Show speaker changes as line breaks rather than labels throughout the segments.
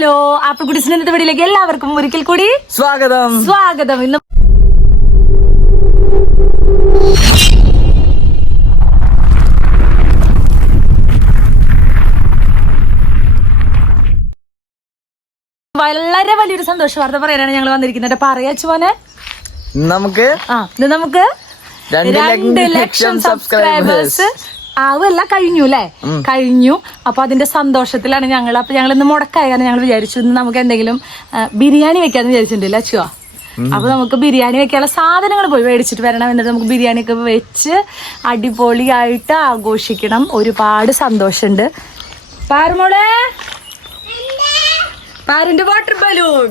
Hello apple കുടിസിന്റെ എന്നിട്ട് വീടിലേക്ക് എല്ലാവർക്കും ഒരിക്കൽ കൂടി
സ്വാഗതം.
സ്വാഗതം. ഇന്ന് വളരെ വലിയൊരു സന്തോഷ വാർത്ത പറയാനാണ് ഞങ്ങൾ വന്നിരിക്കുന്നത്. പറയാച്ചു മോനെ
നമുക്ക്
ആ ഇത് നമുക്ക്
രണ്ട് ലക്ഷം
സബ്സ്ക്രൈബേഴ്സ് ആവല്ല കഴിഞ്ഞു അല്ലേ കഴിഞ്ഞു. അപ്പൊ അതിന്റെ സന്തോഷത്തിലാണ് ഞങ്ങൾ അപ്പൊ ഞങ്ങൾ ഇന്ന് മുടക്കായാണ് ഞങ്ങൾ വിചാരിച്ചു. ഇന്ന് നമുക്ക് എന്തെങ്കിലും ബിരിയാണി വെക്കാന്ന് വിചാരിച്ചിട്ടില്ല അച്ചുവാ? അപ്പൊ നമുക്ക് ബിരിയാണി വെക്കാനുള്ള സാധനങ്ങൾ പോയി മേടിച്ചിട്ട് വരണം എന്നിട്ട് നമുക്ക് ബിരിയാണി ഒക്കെ വെച്ച് അടിപൊളിയായിട്ട് ആഘോഷിക്കണം. ഒരുപാട് സന്തോഷമുണ്ട് പാറുമോളെ പാറിന്റെ വാട്ടർ ബലൂൺ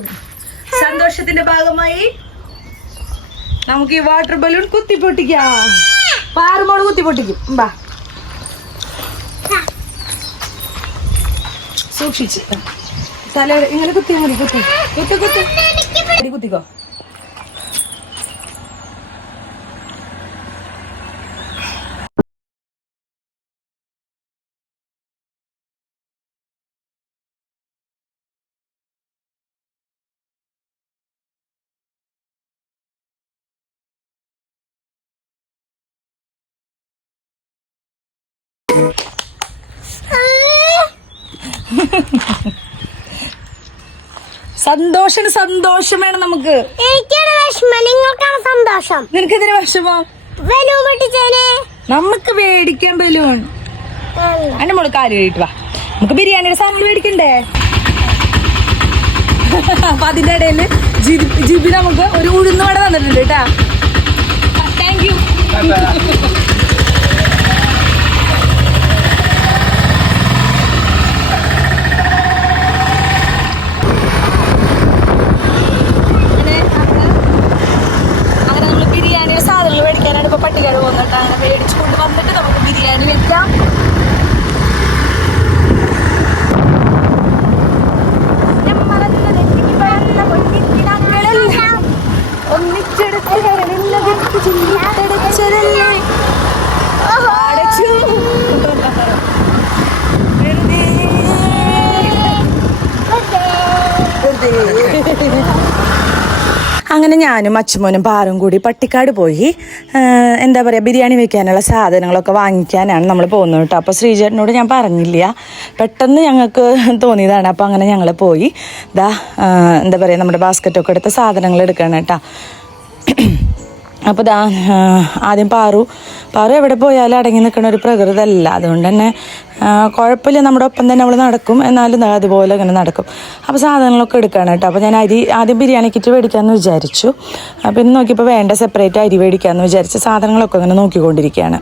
സന്തോഷത്തിന്റെ ഭാഗമായി നമുക്ക് ഈ വാട്ടർ ബലൂൺ കുത്തി പൊട്ടിക്കാം പാറുമോൾ കുത്തി പൊട്ടിക്കും ബാ. സൂക്ഷിച്ച്. തല ഇങ്ങനെ കുത്തിയാ മതി കുത്തി. കുത്തി കുത്തി. കുത്തിക്കോ. സന്തോഷം സന്തോഷം വേണം നമുക്ക്.
എനിക്കാണ് വിഷമം. നിങ്ങൾക്കാണ് സന്തോഷം.
നിനക്കെതിരെ വിഷമം?
ബലൂൺ പൊട്ടിച്ചേനെ.
നമുക്ക് മേടിക്കാൻ ബലൂൺ. അന്റെ മോൾ കാൽ കഴിയിട്ട് വാ. നമുക്ക് ബിരിയാണിയുടെ സാധനം മേടിക്കണ്ടേ? അപ്പൊ അതിന്റെ ഇടയിൽ ജിബി ജിബി നമുക്ക് ഒരു ഉഴുന്നുവട തന്നിട്ടുണ്ട് കേട്ടാ. താങ്ക് യു അങ്ങനെ അങ്ങനെ നമ്മൾ ബിരിയാണിയുടെ സാധനങ്ങൾ മേടിക്കാനാണ് ഇപ്പൊ പട്ടികാട് പോകുന്നത് അങ്ങനെ മേടിച്ചു കൊണ്ട് വന്നിട്ട് നമുക്ക് ബിരിയാണി വെക്കാം ഒന്നിച്ചെടുത്ത് കരളില്ലതെടുത്ത് ചിന്തിട്ടടച്ചതല്ലേ അടച്ചു വെറുതെ അങ്ങനെ ഞാനും അച്ഛമോനും പാറും കൂടി പട്ടിക്കാട് പോയി. എന്താ പറയുക ബിരിയാണി വെക്കാനുള്ള സാധനങ്ങളൊക്കെ വാങ്ങിക്കാനാണ് നമ്മൾ പോകുന്നത് കേട്ടോ. അപ്പോൾ ശ്രീചേട്ടനോട് ഞാൻ പറഞ്ഞില്ല. പെട്ടെന്ന് ഞങ്ങൾക്ക് തോന്നിയതാണ്. അപ്പോൾ അങ്ങനെ ഞങ്ങൾ പോയി. ദാ എന്താ പറയുക നമ്മുടെ ബാസ്ക്കറ്റൊക്കെ എടുത്ത സാധനങ്ങൾ എടുക്കണം കേട്ടോ. അപ്പോൾ ദാ ആദ്യം പാറു. പാറു എവിടെ പോയാലും അടങ്ങി നിൽക്കുന്ന ഒരു പ്രകൃതമല്ല. അതുകൊണ്ട് തന്നെ കുഴപ്പമില്ല. നമ്മുടെ ഒപ്പം തന്നെ അവൾ നടക്കും. എന്നാലും അതുപോലെ ഇങ്ങനെ നടക്കും. അപ്പോൾ സാധനങ്ങളൊക്കെ എടുക്കുകയാണ് കേട്ടോ. അപ്പോൾ ഞാൻ അരി ആദ്യം ബിരിയാണി കിറ്റ് മേടിക്കാമെന്ന് വിചാരിച്ചു. ഇന്ന് നോക്കിയപ്പോൾ വേണ്ട സെപ്പറേറ്റ് അരി മേടിക്കാമെന്ന് വിചാരിച്ച് സാധനങ്ങളൊക്കെ ഇങ്ങനെ നോക്കിക്കൊണ്ടിരിക്കുകയാണ്.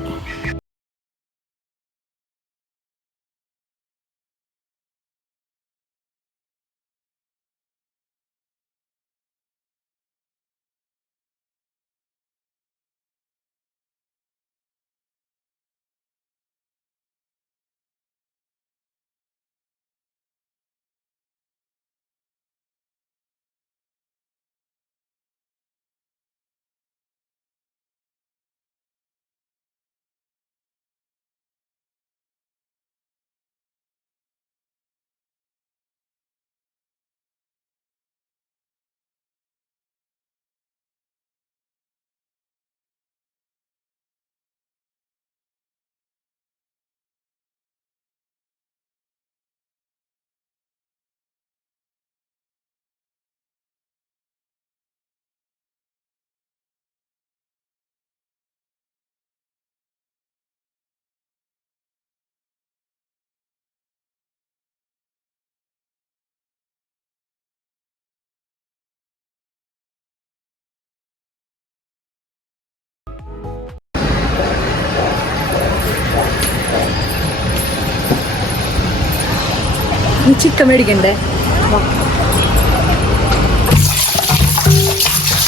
ചിക്കൻ മേടിക്കണ്ടേ?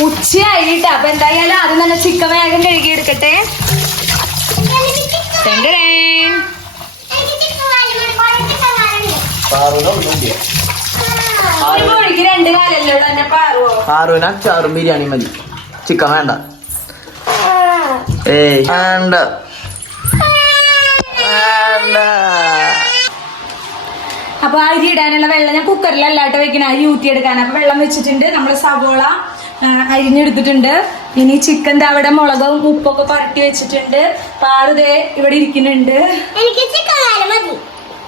ഉച്ചയായിട്ട്. അപ്പൊ എന്തായാലും ആദ്യം തന്നെ ചിക്കൻ വേഗം കഴുകി എടുക്കട്ടെ ടെൻഡടേൻ. ഒരു കോഴിക്ക് രണ്ട് കാലല്ലേ ഉള്ളൂ പാറുവോ?
ആറുവിന് ബിരിയാണി മതി. ചിക്കൻ വേണ്ട. ഏയ് വേണ്ട.
അപ്പൊ അരി ഇടാനുള്ള വെള്ളം ഞാൻ കുക്കറിൽ അല്ലാട്ട് വെക്കണ. അരി ഊറ്റിയെടുക്കാൻ അപ്പൊ വെള്ളം വെച്ചിട്ടുണ്ട്. നമ്മൾ സവോള അരിഞ്ഞെടുത്തിട്ടുണ്ട്. ഇനി ചിക്കൻ അവിടെ മുളകും ഉപ്പൊക്കെ പരട്ടി വെച്ചിട്ടുണ്ട്. പാറുതേ ഇവിടെ ഇരിക്കുന്നുണ്ട്.
എനിക്ക് ചിക്കൻ കാലം മതി.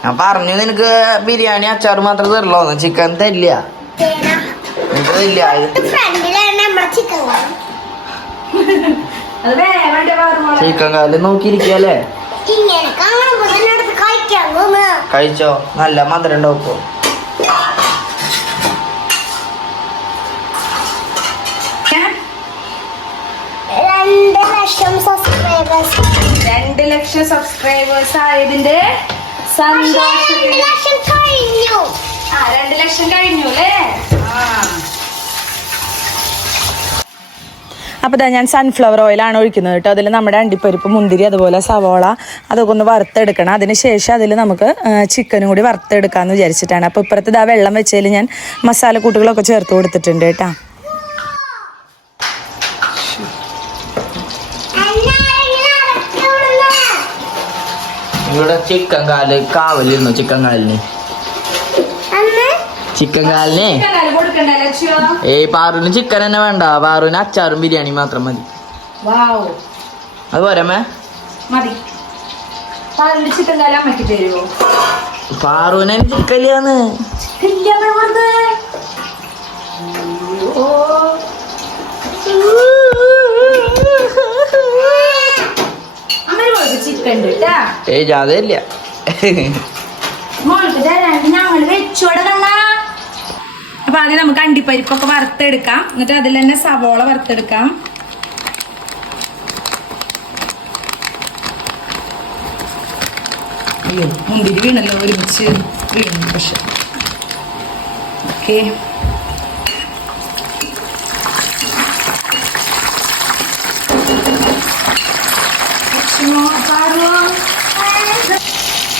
ഞാൻ പറഞ്ഞു നിനക്ക് ബിരിയാണി അച്ചാർ മാത്രം തരുള്ളൂ ചിക്കൻ തരില്ല. തരില്ല.
ചിക്കൻ
പാറുമോളെ
ചിക്കൻ കാലം നോക്കിയിരിക്കല്ലേ കഴിച്ചോ. നല്ല മധുരം ഉണ്ടാവും ഇപ്പൊ
രണ്ട് ലക്ഷം സബ്സ്ക്രൈബേഴ്സ്
രണ്ട് ലക്ഷം സബ്സ്ക്രൈബേഴ്സ് ആയതിന്റെ
സന്തോഷം. കഴിഞ്ഞു.
ആ രണ്ട് ലക്ഷം കഴിഞ്ഞു അല്ലേ? അപ്പോൾ ഇതാ ഞാൻ സൺഫ്ലവർ ഓയിലാണ് ഒഴിക്കുന്നത് കേട്ടോ. അതിൽ നമ്മുടെ അണ്ടിപ്പരിപ്പ് മുന്തിരി അതുപോലെ സവോള അതൊക്കെ ഒന്ന് വറുത്തെടുക്കണം. അതിന് ശേഷം അതിൽ നമുക്ക് ചിക്കനും കൂടി വറുത്തെടുക്കാമെന്ന് വിചാരിച്ചിട്ടാണ്. അപ്പോൾ ഇപ്പുറത്ത് ആ വെള്ളം വെച്ചതിൽ ഞാൻ മസാല കൂട്ടുകളൊക്കെ ചേർത്ത് കൊടുത്തിട്ടുണ്ട് കേട്ടോ.
ഇവിടെ ചിക്കൻ കാൽ കാവലിരുന്നു ചിക്കൻ കാലിന്. ചിക്കൻ കാലിനെ ഏയ് പാറുവിന് ചിക്കൻ തന്നെ വേണ്ട. പാറുവിന് അച്ചാറും ബിരിയാണി മാത്രം മതി. അത് പോരമ്മേ
മതി. ചിക്കൻ കാലം അമ്മയ്ക്ക് തരുമോ
പാറുവിനെ ചിക്കല്ലാന്ന് ഏയ്
തരാണ്ട് ഞങ്ങൾ വെച്ചോടെ കണ്ണാ അപ്പൊ ആദ്യം നമുക്ക് അണ്ടിപ്പരിപ്പൊക്കെ വറുത്തെടുക്കാം. എന്നിട്ട് അതിൽ തന്നെ സവോള വറുത്തെടുക്കാം. അയ്യോ മുന്തിരി വീണല്ലോ ഒരുമിച്ച് വീണു പക്ഷെ. ഓക്കെ.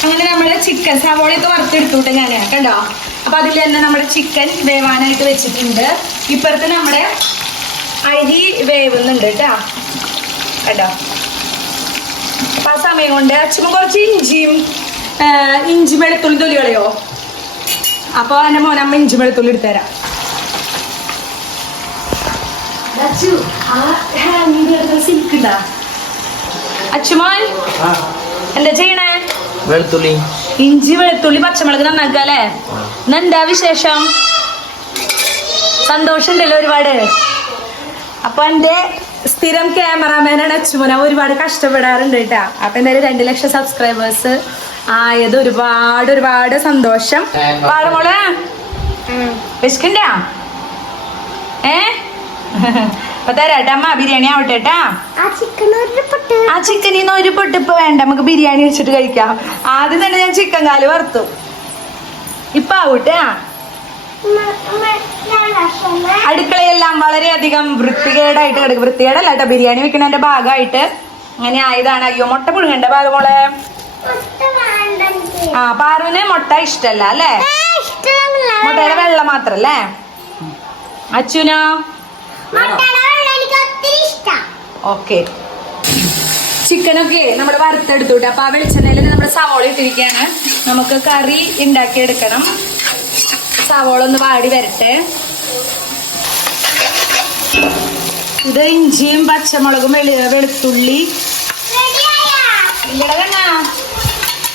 അങ്ങനെ നമ്മുടെ ചിക്കൻ സവോളയൊക്കെ വറുത്തെടുത്തുട്ടെ ഞാൻ കണ്ടോ അപ്പൊ അതിൽ തന്നെ നമ്മുടെ ചിക്കൻ വേവാനായിട്ട് വെച്ചിട്ടുണ്ട്. ഇപ്പുറത്ത് നമ്മുടെ അരി വേവുന്നുണ്ട് കേട്ടോ. കേട്ടോ അപ്പൊ ആ സമയം കൊണ്ട് അച്ഛമ്മ കുറച്ച് ഇഞ്ചിയും ഇഞ്ചി വെളുത്തുള്ളി തൊലി കളയോ? അപ്പൊ എന്റെ മോനമ്മ ഇഞ്ചി വെളുത്തുള്ളി എടുത്തുതരാം. അച്ഛമോൻ എന്താ ചെയ്യണേ?
വെളുത്തുള്ളി.
ഇഞ്ചി വെളുത്തുള്ളി പച്ചമുളക് നന്നാക്കുക അല്ലേ? ഇന്നെന്താ വിശേഷം? സന്തോഷമുണ്ടല്ലോ ഒരുപാട്. അപ്പൊ എന്റെ സ്ഥിരം ക്യാമറാമാനാണ് അച്ചുമോന ഒരുപാട് കഷ്ടപ്പെടാറുണ്ട് കേട്ടാ. അപ്പൊ എന്തായാലും രണ്ട് ലക്ഷം സബ്സ്ക്രൈബേഴ്സ് ആയത് ഒരുപാട് ഒരുപാട് സന്തോഷം. പാടുമോളെ വിശക്കണ്ടാ ഏ? അപ്പൊ തരാട്ടെ അമ്മ. ബിരിയാണി ആവട്ടെ കേട്ടാ.
ആ ചിക്കനിന്ന് ഒരു
പൊട്ടിപ്പ് വേണ്ട. നമുക്ക് ബിരിയാണി വെച്ചിട്ട് കഴിക്കാം. ആദ്യം തന്നെ ഞാൻ ചിക്കൻ കാൽ വറുത്തു. ഇപ്പൊ ആവട്ടെ അടുക്കളയെല്ലാം വളരെയധികം വൃത്തികേടായിട്ട് കിടക്കും. വൃത്തികേടല്ല കേട്ടോ ബിരിയാണി വെക്കുന്നതിന്റെ ഭാഗമായിട്ട്. അങ്ങനെ ആയതാണ്. അയ്യോ മുട്ട പുഴുങ്ങണ്ട ഭാഗമോളെ ആ പാറുവിന് മുട്ട ഇഷ്ടല്ല അല്ലേ? മുട്ടയുടെ വെള്ളം മാത്രല്ലേ?
അല്ലേ ഇഷ്ടം
ഓക്കെ. ചിക്കനൊക്കെ നമ്മൾ വറുത്തെടുത്തുട്ട് അപ്പൊ ആ വെളിച്ചെണ്ണയിൽ നമ്മൾ സവോള ഇട്ടിരിക്കുകയാണ്. നമുക്ക് കറി ഉണ്ടാക്കിയെടുക്കണം. സവോള ഒന്ന് വാടി വരട്ടെ. ഇത് ഇഞ്ചിയും പച്ചമുളകും വെളി വെളുത്തുള്ളി.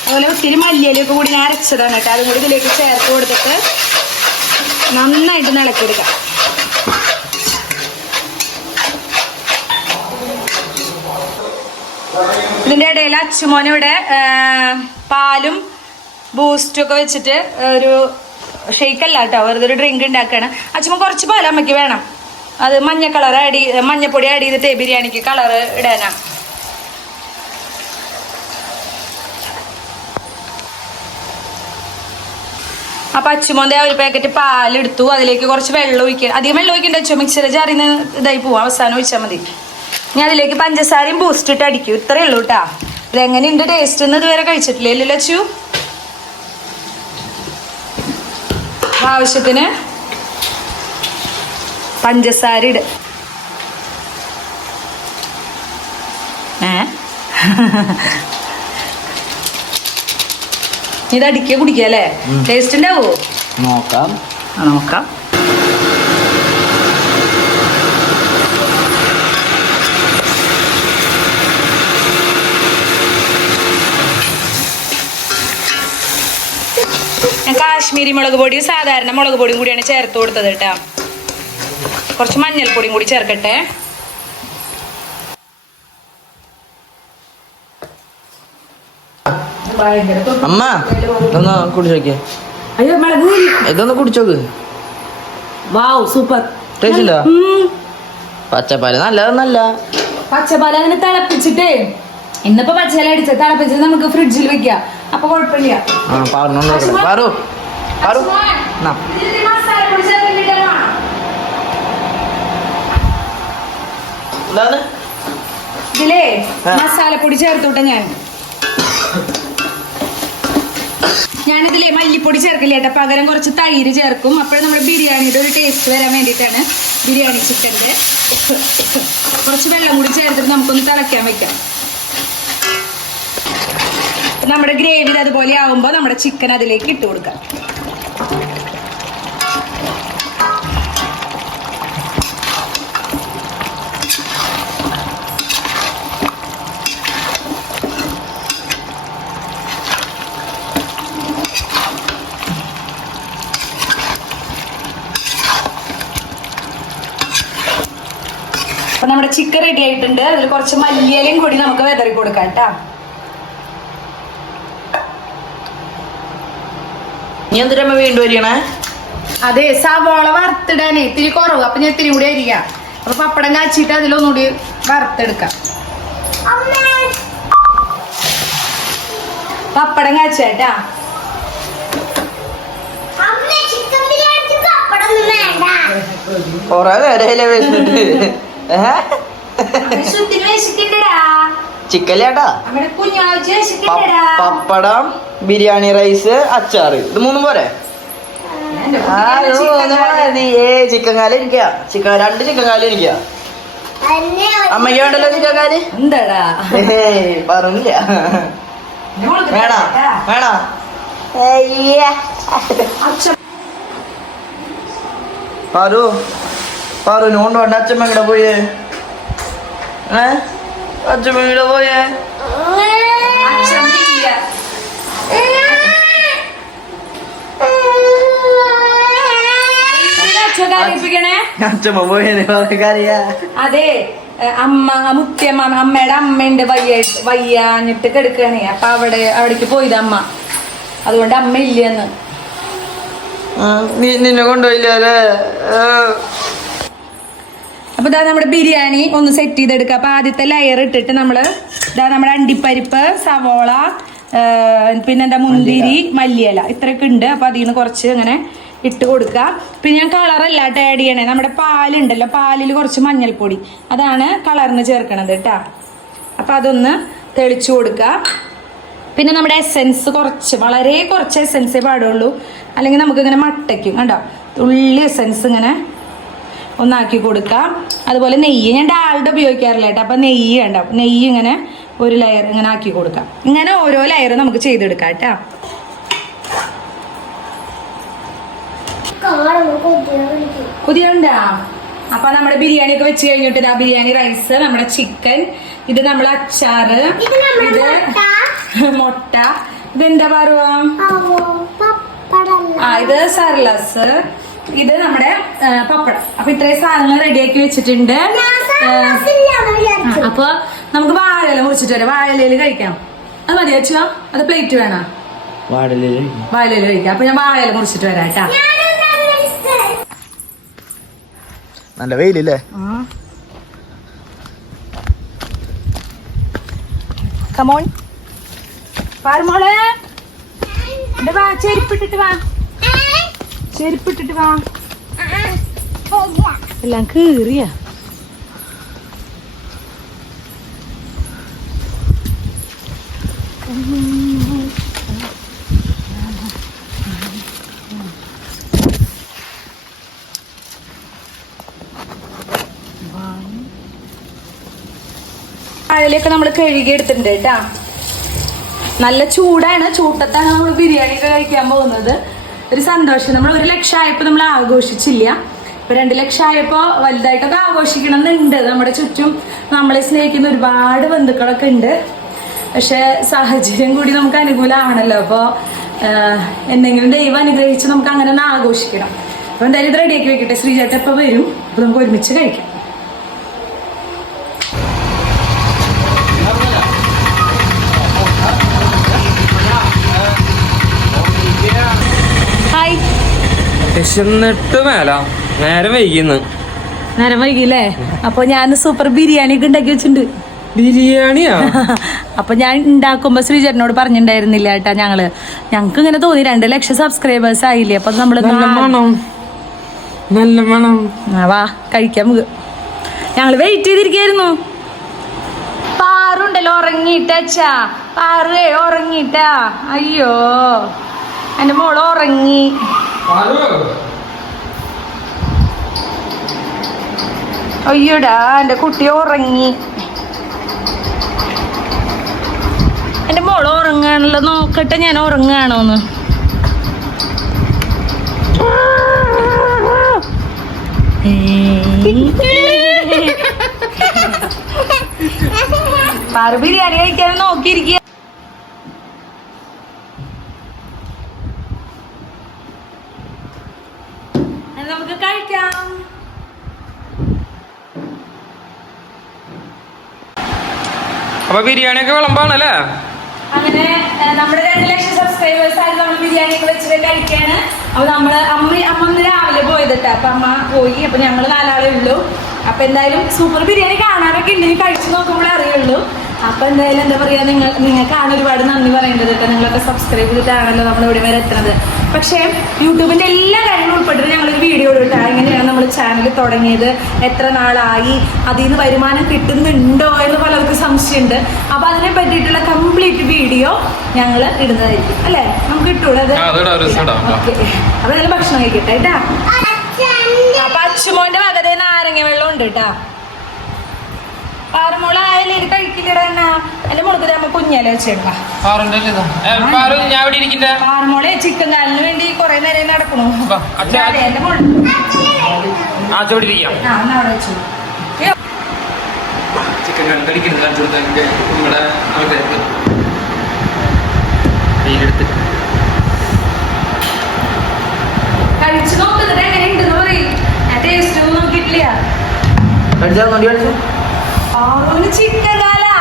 അതുപോലെ ഒത്തിരി മല്ലിയിലൊക്കെ കൂടി ഞാൻ അരച്ചതാണ് കേട്ടോ. അതും കൂടി ഇതിലേക്ക് ചേർത്ത് കൊടുത്തിട്ട് നന്നായിട്ട് നിലക്കെടുക്കാം ഇതിന്റെ ഇടയിൽ അച്ചുമോൻ ഇവിടെ പാലും ബൂസ്റ്റും ഒക്കെ വെച്ചിട്ട് ഒരു ഷെയ്ക്ക് അല്ല കേട്ടോ വെറുതെ ഒരു ഡ്രിങ്ക് ഉണ്ടാക്കുകയാണ് അച്ഛമ്മ കുറച്ച് പാൽ അമ്മയ്ക്ക് വേണം. അത് മഞ്ഞ കളർ ആഡ് ചെയ്ത് മഞ്ഞപ്പൊടി ആഡ് ചെയ്തിട്ട് ബിരിയാണിക്ക് കളർ ഇടാനാ. അപ്പൊ അച്ഛമ്മ ആ ഒരു പാക്കറ്റ് പാലെടുത്തു അതിലേക്ക് കുറച്ച് വെള്ളം ഒഴിക്കുക അധികം വെള്ളം ഒഴിക്കണ്ട അച്ചു മിക്സറിൽ ചാറിന്ന് ഇതായി പോവാ അവസാനം ഒഴിച്ചാൽ മതി. ഞാൻ അതിലേക്ക് പഞ്ചസാരയും ബൂസ്റ്റ് ഇട്ട് അടിക്കും ഇത്രയേ ഉള്ളൂ കേട്ടാ ഇത് എങ്ങനെയുണ്ട് ടേസ്റ്റ് എന്ന് ഇതുവരെ കഴിച്ചിട്ടില്ലേ ഇല്ലല്ലോ അച്ചു? ആവശ്യത്തിന് പഞ്ചസാര ഇട. ഏ? ഇത് അടിക്കുക കുടിക്കുക അല്ലേ ടേസ്റ്റ് ഉണ്ടാവോ?
നോക്കാം.
നോക്കാം ഞാൻ കാശ്മീരി മുളക് പൊടിയും സാധാരണ മുളക് പൊടിയും കൂടിയാണ് ചേർത്ത് കൊടുത്തത് കേട്ടോ. കുറച്ച് മഞ്ഞൾപ്പൊടിയും കൂടി ചേർക്കട്ടെ.
അമ്മ ഇതൊന്ന് കുടിച്ചോക്കെ
അയ്യോ മുളക്
ഇതൊന്ന് കുടിച്ചോക്ക്
വാവ് സൂപ്പർ.
പച്ചപ്പാൽ നല്ലതൊന്നല്ല.
പച്ചപ്പാല അങ്ങനെ തിളപ്പിച്ചിട്ടേ. ഇന്നിപ്പോ പച്ചല അടിച്ച തിളപ്പിച്ചിട്ട് നമുക്ക് ഫ്രിഡ്ജിൽ വെക്കാം. അപ്പൊ കുഴപ്പമില്ല.
ആ പറഞ്ഞോണ്ട് പാറു പാറു എന്നാ. എന്താണ്
ഇതിലേ മസാലപ്പൊടി ചേർത്തോട്ടെ ഞാൻ. ഞാനിതിലേ മല്ലിപ്പൊടി ചേർക്കില്ല കേട്ടോ പകരം കുറച്ച് തൈര് ചേർക്കും. അപ്പോഴും നമ്മുടെ ബിരിയാണിയുടെ ഒരു ടേസ്റ്റ് വരാൻ വേണ്ടിയിട്ടാണ് ബിരിയാണി ചിക്കന്റെ. കുറച്ച് വെള്ളം കൂടി ചേർത്തിട്ട് നമുക്കൊന്ന് തിളയ്ക്കാൻ വെക്കാം. നമ്മുടെ ഗ്രേവി അതുപോലെ ആവുമ്പോൾ നമ്മുടെ ചിക്കൻ അതിലേക്ക് ഇട്ട് കൊടുക്കാം. നമ്മുടെ ചിക്കൻ റെഡി ആയിട്ടുണ്ട്. അതിൽ കുറച്ച് മല്ലിയലയും കൂടി നമുക്ക് വെതറി കൊടുക്കാം കേട്ടാ.
നീ എന്തിനമ്മ വീണ്ടും
അതെ സവാള വറുത്തിടാനേ. ഇത്തിരി കുറവ്. അപ്പൊ ഞാൻ ഇത്തിരി കൂടി അരിയാം. അപ്പൊ പപ്പടം കാച്ചിട്ട് അതിലൊന്നുകൂടി വറുത്തെടുക്കാം.
അമ്മേ
പപ്പടം കാച്ചാട്ടാ
കൊറേ നേരം ചിക്കൻ ചേട്ടാ പപ്പടം ബിരിയാണി റൈസ് അച്ചാറ്. ഇത് മൂന്നും പോരെ? ഏ ചിക്കൻ കാൽ എനിക്കാ. ചിക്കൻ രണ്ട് ചിക്കൻ കാൽ
എനിക്കാ.
അമ്മയ്ക്ക് വേണ്ടല്ലോ ചിക്കൻ കാൽ?
എന്താടാ
ഏയ് പറഞ്ഞില്ല. വേണ? വേണ? പാറു. വേണ്ട അച്ഛമ്മ എങ്ങടെ പോയേ? ഏ? അച്ഛമ്മ എങ്ങടെ പോയേ?
കാര്യപ്പിക്കണേ
അച്ഛമ്മ പോയേ പറയാ
അതെ അമ്മ മുത്തിയമ്മ അമ്മയുടെ അമ്മേന്റെ വയ്യ വയ്യാഞ്ഞിട്ട് കിടക്കണേ. അപ്പൊ അവിടെ അവിടേക്ക് പോയത് അമ്മ. അതുകൊണ്ട് അമ്മ ഇല്ലെന്ന്.
നിന്നെ കൊണ്ടുപോയില്ലേ
അപ്പൊ ഇതാ നമ്മുടെ ബിരിയാണി ഒന്ന് സെറ്റ് ചെയ്തെടുക്കുക അപ്പൊ ആദ്യത്തെ ലെയർ ഇട്ടിട്ട് നമ്മൾ ഇതാ നമ്മുടെ അണ്ടിപ്പരിപ്പ് സവോള പിന്നെ എന്താ മുന്തിരി മല്ലിയല ഇത്രയൊക്കെ ഉണ്ട്. അപ്പൊ അതിൽ നിന്ന് കുറച്ച് അങ്ങനെ ഇട്ട് കൊടുക്കുക പിന്നെ ഞാൻ കളറല്ല കേട്ടോ ആഡ് ചെയ്യണേ. നമ്മുടെ പാലുണ്ടല്ലോ പാലിൽ കുറച്ച് മഞ്ഞൾപ്പൊടി. അതാണ് കളറിന് ചേർക്കണത് കേട്ടാ അപ്പൊ അതൊന്ന് തെളിച്ചു കൊടുക്കുക പിന്നെ നമ്മുടെ എസെൻസ് കുറച്ച് വളരെ കുറച്ച് എസെൻസേ പാടുള്ളൂ. അല്ലെങ്കിൽ നമുക്ക് ഇങ്ങനെ മട്ടയ്ക്കും കണ്ടോ? ഉള്ളി എസെൻസ് ഇങ്ങനെ ഒന്നാക്കി കൊടുക്കാം. അതുപോലെ നെയ്യ് ഞാൻ ഡാൽഡ ഉപയോഗിക്കാറില്ല കേട്ടോ. അപ്പം നെയ്യ് വേണ്ട നെയ്യ് ഇങ്ങനെ ഒരു ലെയർ ഇങ്ങനെ ആക്കി കൊടുക്കാം. ഇങ്ങനെ ഓരോ ലെയറും നമുക്ക് ചെയ്തെടുക്കാം കേട്ടോ.
കാണുന്നു കൊതിയാണ്
പുതിയുണ്ടാ അപ്പൊ നമ്മുടെ ബിരിയാണി ഒക്കെ വെച്ച് കഴിഞ്ഞിട്ട് ഇതാ ബിരിയാണി റൈസ് നമ്മുടെ ചിക്കൻ ഇത് നമ്മുടെ അച്ചാറ്
ഇത് മുട്ട.
ഇതെന്താ പറയുക ആ ഇത് സർലസ്. ഇത് നമ്മുടെ പപ്പടം. അപ്പൊ ഇത്രയും സാധനങ്ങൾ റെഡിയാക്കി വെച്ചിട്ടുണ്ട്. അപ്പൊ നമുക്ക് വാഴയില മുറിച്ചിട്ട് വരാം. വാഴയിലയിൽ കഴിക്കാം. അത് മതി വെച്ചോ അത് പ്ലേറ്റ് വേണോ?
വാഴയില
വാഴയില കഴിക്കാം. അപ്പൊ ഞാൻ വാഴയില മുറിച്ചിട്ട് വരാം കേട്ടാ.
നല്ല വെയിലല്ലേ?
കമോൺ വാ ചെരുപ്പിട്ടിട്ട് വാ. ചെരുപ്പിട്ടിട്ട് വാ എല്ലാം കീറിയ. അതിലേക്ക് നമ്മൾ കഴുകി എടുത്തിട്ടുണ്ട് കേട്ടാ. നല്ല ചൂടാണ്. ചൂട്ടത്താണ് നമ്മൾ ബിരിയാണി ഒക്കെ കഴിക്കാൻ പോകുന്നത്. ഒരു സന്തോഷം. നമ്മൾ ഒരു ലക്ഷമായപ്പോൾ നമ്മൾ ആഘോഷിച്ചില്ല. ഇപ്പൊ രണ്ട് ലക്ഷമായപ്പോൾ വലുതായിട്ടൊക്കെ ആഘോഷിക്കണം എന്നുണ്ട് നമ്മുടെ ചുറ്റും നമ്മളെ സ്നേഹിക്കുന്ന ഒരുപാട് ബന്ധുക്കളൊക്കെ ഉണ്ട്. പക്ഷെ സാഹചര്യം കൂടി നമുക്ക് അനുകൂലമാണല്ലോ. അപ്പോൾ എന്തെങ്കിലും ദൈവം അനുഗ്രഹിച്ച് നമുക്ക് അങ്ങനെ ഒന്ന് ആഘോഷിക്കണം. അപ്പൊ എന്തായാലും ഇത് റെഡിയാക്കി വെക്കട്ടെ. ശ്രീചേട്ട എപ്പോൾ വരും? അപ്പൊ നമുക്ക് ഒരുമിച്ച് കഴിക്കാം.
വിശന്നിട്ട് മേല. നേരം വൈകിന്ന്.
നേരം വൈകില്ലേ? അപ്പൊ ഞാൻ സൂപ്പർ ബിരിയാണി ഒക്കെ ഉണ്ടാക്കി വെച്ചിട്ടുണ്ട്.
ബിരിയാണിയാ?
അപ്പൊ ഞാൻ ഉണ്ടാക്കുമ്പോ ശ്രീചരനോട് പറഞ്ഞിട്ടുണ്ടായിരുന്നില്ല ഏട്ടാ ഞങ്ങൾ. ഞങ്ങക്ക് ഇങ്ങനെ തോന്നി രണ്ട് ലക്ഷം സബ്സ്ക്രൈബേഴ്സ് ആയില്ലേ അപ്പൊ നമ്മൾ
നല്ല മണം.
വാ കഴിക്കാം നമുക്ക്. ഞങ്ങൾ വെയിറ്റ് ചെയ്തിരിക്കായിരുന്നു. പാറുണ്ടല്ലോ ഉറങ്ങിട്ടച്ചാ പാറേ ഉറങ്ങിട്ടാ അയ്യോ എന്റെ മോൾ ഉറങ്ങി. അയ്യോടാ എന്റെ കുട്ടി ഉറങ്ങി. എന്റെ മോൾ ഉറങ്ങാണല്ലോ നോക്കട്ടെ ഞാൻ ഉറങ്ങാണോന്ന്. പാറു ബിരിയാണി കഴിക്കാൻ നോക്കിയിരിക്കുക നമുക്ക് കഴിക്കാം
അപ്പൊ ബിരിയാണി ഒക്കെ വിളമ്പാണല്ലേ?
അങ്ങനെ നമ്മുടെ രണ്ട് ലക്ഷം സബ്സ്ക്രൈബേഴ്സ് ആയിട്ട് നമ്മൾ ബിരിയാണി ഒക്കെ വെച്ചിട്ട് കഴിക്കാണ്. അപ്പൊ നമ്മൾ അമ്മ അമ്മ ഇന്ന് രാവിലെ പോയതിട്ടാ അപ്പൊ അമ്മ പോയി. അപ്പൊ ഞങ്ങൾ നാലാളേ ഉള്ളൂ. അപ്പൊ എന്തായാലും സൂപ്പർ ബിരിയാണി കാണാനൊക്കെ ഉണ്ട്. കഴിച്ചു നോക്കുമ്പോഴേ അറിയുള്ളൂ. അപ്പൊ എന്തായാലും എന്താ പറയാ നിങ്ങൾ നിങ്ങൾക്കാണ് ഒരുപാട് നന്ദി പറയേണ്ടത് കേട്ടോ. നിങ്ങളൊക്കെ സബ്സ്ക്രൈബ് ചെയ്തിട്ടാണല്ലോ നമ്മൾ ഇവിടെ വരെ എത്തുന്നത്. പക്ഷേ യൂട്യൂബിന്റെ എല്ലാ കാര്യങ്ങളും ഉൾപ്പെട്ടിട്ട് ഞങ്ങളൊരു വീഡിയോ ഇട്ടാ എങ്ങനെയാണ് നമ്മൾ ചാനൽ തുടങ്ങിയത്? എത്ര നാളായി? അതിൽ നിന്ന് വരുമാനം കിട്ടുന്നുണ്ടോ എന്ന് പലർക്കും സംശയമുണ്ട്. അപ്പൊ അതിനെ പറ്റിയിട്ടുള്ള കംപ്ലീറ്റ് വീഡിയോ ഞങ്ങൾ ഇടുന്നതായിരിക്കും. അല്ലേ? നമുക്ക് ഇട്ടൂടെ അത്?
ഒരു ദിവസം ഇടാം.
ഓക്കെ. അപ്പൊ നല്ല ഭക്ഷണം കഴിക്കട്ടെ കേട്ടാ. അപ്പൊ അച്ഛമോന്റെ വകതെ നാരങ്ങ വെള്ളം ഉണ്ട് കേട്ടാ. പാറമോൾ ആയാലും കഴിക്കില്ലടാ എന്നാ എന്റെ മുളക് നമ്മ കുഞ്ഞാലെ
ഇരിക്കണ്ടേ
പാറമോളെ ചിക്കൻ കാലിന് വേണ്ടി കൊറേ നേരം നടക്കണു
വാ, അച്ഛാ.
അതെ, എന്റെ മോൾ
ചിക്കൻ കടിക്കരുത് കാണിച്ചു കൊടുത്ത നമ്മുടെ ആൾക്കാർക്ക് കയ്യിലെടുത്ത്.
കഴിച്ചു നോക്കുന്നത് എങ്ങനെയുണ്ടെന്ന് പറയും. ടേസ്റ്റ് നോക്കിയിട്ടില്ല.
കടിച്ചാ നോക്കി കടിച്ചു.
ആറോന്ന് ചിക്കൻ കാലാ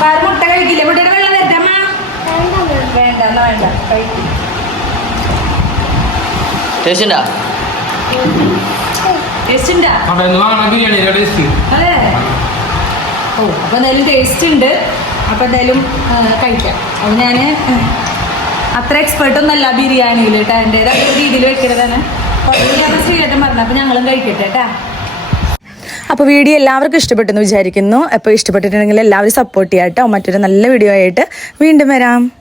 പാറ മുട്ട കഴിക്കില്ല? മുട്ടയുടെ വെള്ളം വേണ്ട എന്നാ വേണ്ട. കഴിക്കും.
ടേസ്റ്റ് ഉണ്ടാ
ടേസ്റ്റ്? ഉണ്ടാ അതെ. ഓ അപ്പൊ എന്തായാലും ടേസ്റ്റ് ഉണ്ട് അപ്പൊ എന്തായാലും കഴിക്കാം. അപ്പൊ ഞാൻ അത്ര എക്സ്പേർട്ട് ഒന്നല്ല ബിരിയാണിയിൽ കേട്ടോ. എന്റെ രീതിയിൽ വെക്കണതാണ്. അപ്പൊ ഞങ്ങളും അപ്പോൾ വീഡിയോ എല്ലാവർക്കും ഇഷ്ടപ്പെട്ടെന്ന് വിചാരിക്കുന്നു. അപ്പോൾ ഇഷ്ടപ്പെട്ടിട്ടുണ്ടെങ്കിൽ എല്ലാവരും സപ്പോർട്ട് ചെയ്യാട്ടോ. മറ്റൊരു നല്ല വീഡിയോ ആയിട്ട് വീണ്ടും വരാം.